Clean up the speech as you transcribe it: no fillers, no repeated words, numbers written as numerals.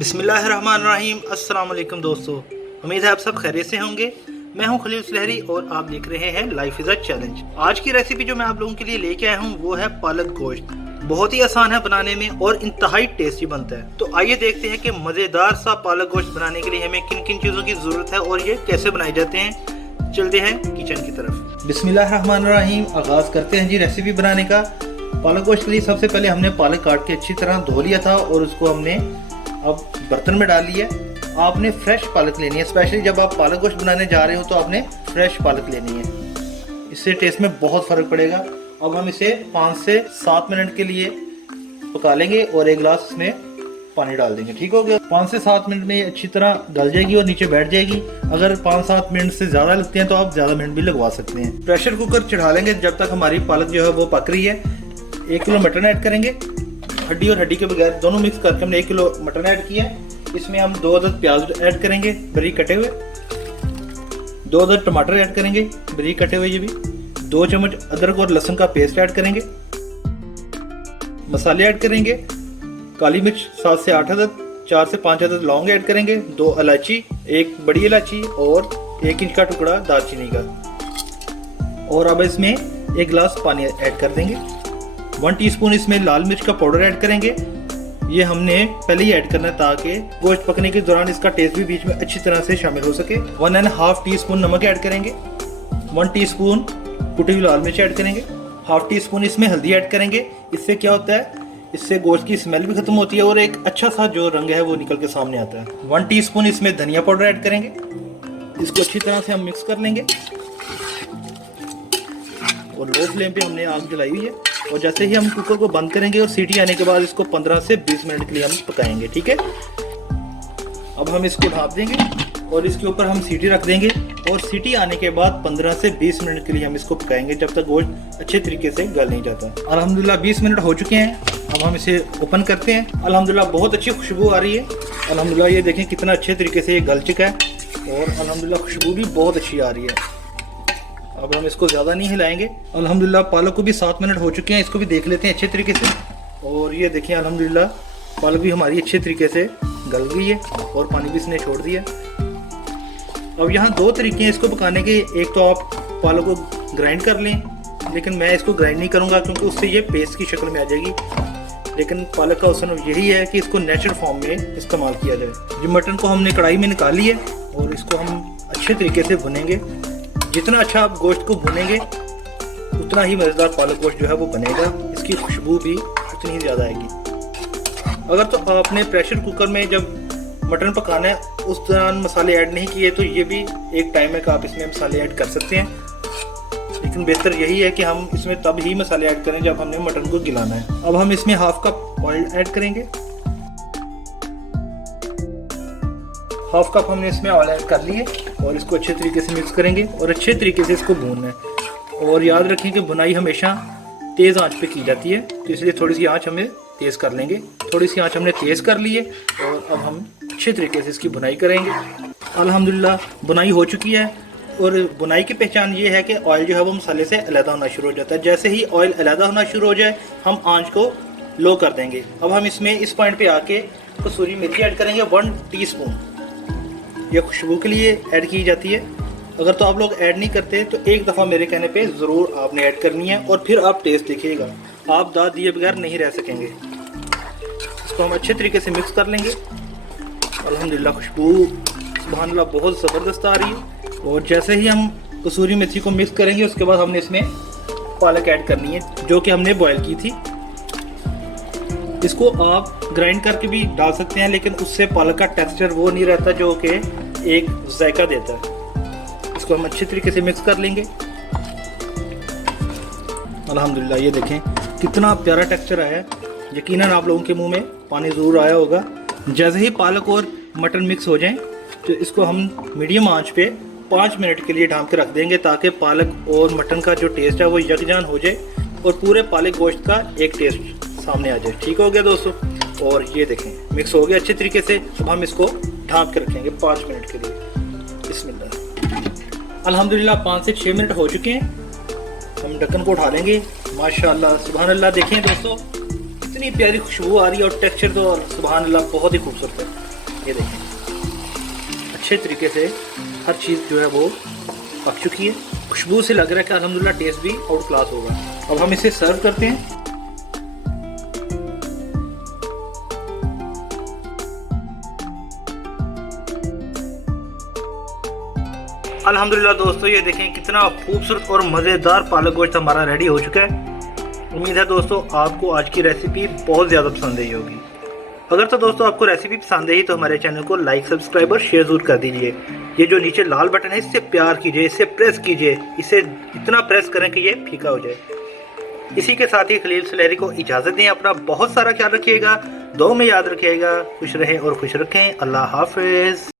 बिस्मिल्लाहिर्रहमानिर्रहीम। अस्सलाम वालेकुम दोस्तों, उम्मीद है आप सब खैरियत से होंगे। मैं हूं खलील सुलहरी और आप देख रहे हैं लाइफ इज़ अ चैलेंज। आज की रेसिपी जो मैं आप लोगों के लिए लेके आया हूं वो है पालक गोश्त। बहुत ही आसान है बनाने में और इंतहाई टेस्टी बनता है। तो आइए देखते हैं कि मज़ेदार सा पालक गोश्त बनाने के लिए हमें किन किन चीज़ों की ज़रूरत है और ये कैसे बनाए जाते हैं। चलते हैं किचन की तरफ। बिस्मिल्लाहिर्रहमानिर्रहीम। आगाज़ करते हैं जी रेसिपी बनाने का। पालक गोश्त के लिए सबसे पहले हमने पालक काट के अच्छी तरह धो लिया था और उसको हमने अब बर्तन में डाल लिया। आपने फ्रेश पालक लेनी है, स्पेशली जब आप पालक गोश्त बनाने जा रहे हो तो आपने फ्रेश पालक लेनी है, इससे टेस्ट में बहुत फ़र्क पड़ेगा। अब हम इसे 5 से 7 मिनट के लिए पका लेंगे और एक गिलास इसमें पानी डाल देंगे। ठीक हो गया। 5 से 7 मिनट में अच्छी तरह गल जाएगी और नीचे बैठ जाएगी। अगर 5-7 मिनट से ज़्यादा लगते हैं तो आप ज़्यादा मिनट भी लगवा सकते हैं। प्रेशर कुकर चढ़ा लेंगे जब तक हमारी पालक जो है वो पक रही है। 1 किलो मटन ऐड करेंगे, हड्डी और हड्डी के बगैर दोनों मिक्स करके हमने 1 किलो मटन ऐड किया है। इसमें हम 2 अदद प्याज ऐड करेंगे बारीक कटे हुए, 2 अदद टमाटर ऐड करेंगे बारीक कटे हुए, ये भी 2 चम्मच अदरक और लहसुन का पेस्ट ऐड करेंगे। मसाले ऐड करेंगे, काली मिर्च 7 से 8 अदद, 4 से 5 अदद लौंग ऐड करेंगे, 2 इलायची, 1 बड़ी इलायची और 1 इंच का टुकड़ा दालचीनी का। और अब इसमें 1 गिलास पानी ऐड कर देंगे। 1 टीस्पून इसमें लाल मिर्च का पाउडर ऐड करेंगे। ये हमने पहले ही ऐड करना है ताकि गोश्त पकने के दौरान इसका टेस्ट भी बीच में अच्छी तरह से शामिल हो सके। 1.5 टीस्पून नमक ऐड करेंगे, 1 टीस्पून कुटी हुई लाल मिर्च ऐड करेंगे, 1/2 टीस्पून इसमें हल्दी ऐड करेंगे। इससे क्या होता है, इससे गोश्त की स्मेल भी खत्म होती है और एक अच्छा सा जो रंग है वो निकल के सामने आता है। 1 टीस्पून इसमें धनिया पाउडर ऐड करेंगे। इसको अच्छी तरह से हम मिक्स कर लेंगे और लो फ्लेम पे हमने आग जलाई हुई है। और जैसे ही हम कुकर को बंद करेंगे और सीटी आने के बाद इसको 15 से 20 मिनट के लिए हम पकाएंगे। ठीक है। अब हम इसको ढाँप देंगे और इसके ऊपर हम सीटी रख देंगे और सीटी आने के बाद 15 से 20 मिनट के लिए हम इसको पकाएंगे जब तक गोश्त अच्छे तरीके से गल नहीं जाता। अल्हम्दुलिल्लाह 20 मिनट हो चुके हैं। अब हम इसे ओपन करते हैं। अल्हम्दुलिल्लाह बहुत अच्छी खुशबू आ रही है। अल्हम्दुलिल्लाह ये देखें कितना अच्छे तरीके से ये गल चुका है और अल्हम्दुलिल्लाह खुशबू भी बहुत अच्छी आ रही है। अब हम इसको ज़्यादा नहीं हिलाएंगे। अल्हम्दुलिल्लाह पालक को भी 7 मिनट हो चुके हैं। इसको भी देख लेते हैं अच्छे तरीके से। और ये देखिए अल्हम्दुलिल्लाह पालक भी हमारी अच्छे तरीके से गल गई है और पानी भी इसने छोड़ दिया। अब यहाँ 2 तरीके हैं इसको पकाने के। एक तो आप पालक को ग्राइंड कर लें, लेकिन मैं इसको ग्राइंड नहीं करूँगा क्योंकि उससे ये पेस्ट की शक्ल में आ जाएगी। लेकिन पालक का हुस्न यही है कि इसको नेचुरल फॉर्म में इस्तेमाल किया जाए। जो मटन को हमने कढ़ाई में निकाली है और इसको हम अच्छे तरीके से भुनेंगे। जितना अच्छा आप गोश्त को भुनेंगे उतना ही मज़ेदार पालक गोश्त जो है वो बनेगा। इसकी खुशबू भी उतनी ही ज़्यादा आएगी। अगर तो आपने प्रेशर कुकर में जब मटन पकाना है उस दौरान मसाले ऐड नहीं किए तो ये भी एक टाइम है कि आप इसमें मसाले ऐड कर सकते हैं, लेकिन बेहतर यही है कि हम इसमें तब ही मसाले ऐड करें जब हमने मटन को गिलाना है। अब हम इसमें 1/2 कप ऑयल ऐड करेंगे। 1/2 कप हमने इसमें ऑयल ऐड कर लिए और इसको अच्छे तरीके से मिक्स करेंगे और अच्छे तरीके से इसको भूनना है। और याद रखें कि भुनाई हमेशा तेज़ आंच पे की जाती है, तो इसलिए थोड़ी सी आंच हमें तेज़ कर लेंगे। थोड़ी सी आंच हमने तेज़ कर ली है और अब हम अच्छे तरीके से इसकी भुनाई करेंगे। अल्हम्दुलिल्लाह भुनाई हो चुकी है और भुनाई की पहचान ये है कि ऑयल जो है वो मसाले से अलग होना शुरू हो जाता है। जैसे ही ऑयल अलग होना शुरू हो जाए हम आंच को लो कर देंगे। अब हम इसमें इस पॉइंट पे आके कसूरी मेथी ऐड करेंगे 1 टीस्पून। यह खुशबू के लिए ऐड की जाती है। अगर तो आप लोग ऐड नहीं करते तो एक दफ़ा मेरे कहने पे ज़रूर आपने ऐड करनी है और फिर आप टेस्ट देखिएगा, आप दाद दिए बगैर नहीं रह सकेंगे। इसको हम अच्छे तरीके से मिक्स कर लेंगे। अल्हम्दुलिल्लाह खुशबू सुभान अल्लाह बहुत ज़बरदस्त आ रही है। और जैसे ही हम कसूरी मेथी को मिक्स करेंगे उसके बाद हमने इसमें पालक ऐड करनी है जो कि हमने बॉयल की थी। इसको आप ग्राइंड करके भी डाल सकते हैं, लेकिन उससे पालक का टेक्सचर वो नहीं रहता जो कि एक जायका देता है। इसको हम अच्छे तरीके से मिक्स कर लेंगे। अल्हम्दुलिल्लाह ये देखें कितना प्यारा टेक्सचर आया है। यकीनन आप लोगों के मुंह में पानी ज़रूर आया होगा। जैसे ही पालक और मटन मिक्स हो जाएं तो इसको हम मीडियम आंच पे 5 मिनट के लिए ढाँप के रख देंगे ताकि पालक और मटन का जो टेस्ट है वो यकजान हो जाए और पूरे पालक गोश्त का एक टेस्ट सामने आ जाए। ठीक हो गया दोस्तों। और ये देखें मिक्स हो गया अच्छे तरीके से। अब हम इसको ढाँप के रखेंगे 5 मिनट के लिए। बिस्मिल्लाह। अल्हम्दुलिल्लाह 5 से 6 मिनट हो चुके हैं। हम ढक्कन को उठा लेंगे। माशाअल्लाह सुभान अल्लाह। देखें दोस्तों कितनी प्यारी खुशबू आ रही है और टेक्सचर तो सुभान अल्लाह बहुत ही खूबसूरत है। ये देखें अच्छे तरीके से हर चीज़ जो है वो पक चुकी है। खुशबू से लग रहा है कि अल्हम्दुलिल्लाह टेस्ट भी आउट क्लास होगा। अब हम इसे सर्व करते हैं। अल्हम्दुलिल्लाह दोस्तों, ये देखें कितना खूबसूरत और मज़ेदार पालक गोश्त हमारा रेडी हो चुका है। उम्मीद है दोस्तों आपको आज की रेसिपी बहुत ज़्यादा पसंद आई होगी। अगर तो दोस्तों आपको रेसिपी पसंद आई तो हमारे चैनल को लाइक, सब्सक्राइब और शेयर ज़रूर कर दीजिए। ये जो नीचे लाल बटन है इससे प्यार कीजिए, इससे प्रेस कीजिए, इसे इतना प्रेस करें कि ये फीका हो जाए। इसी के साथ ही खलील सुलहरी को इजाज़त दें। अपना बहुत सारा ख्याल रखिएगा, दुआ में याद रखिएगा। खुश रहें और खुश रखें। अल्लाह हाफिज़।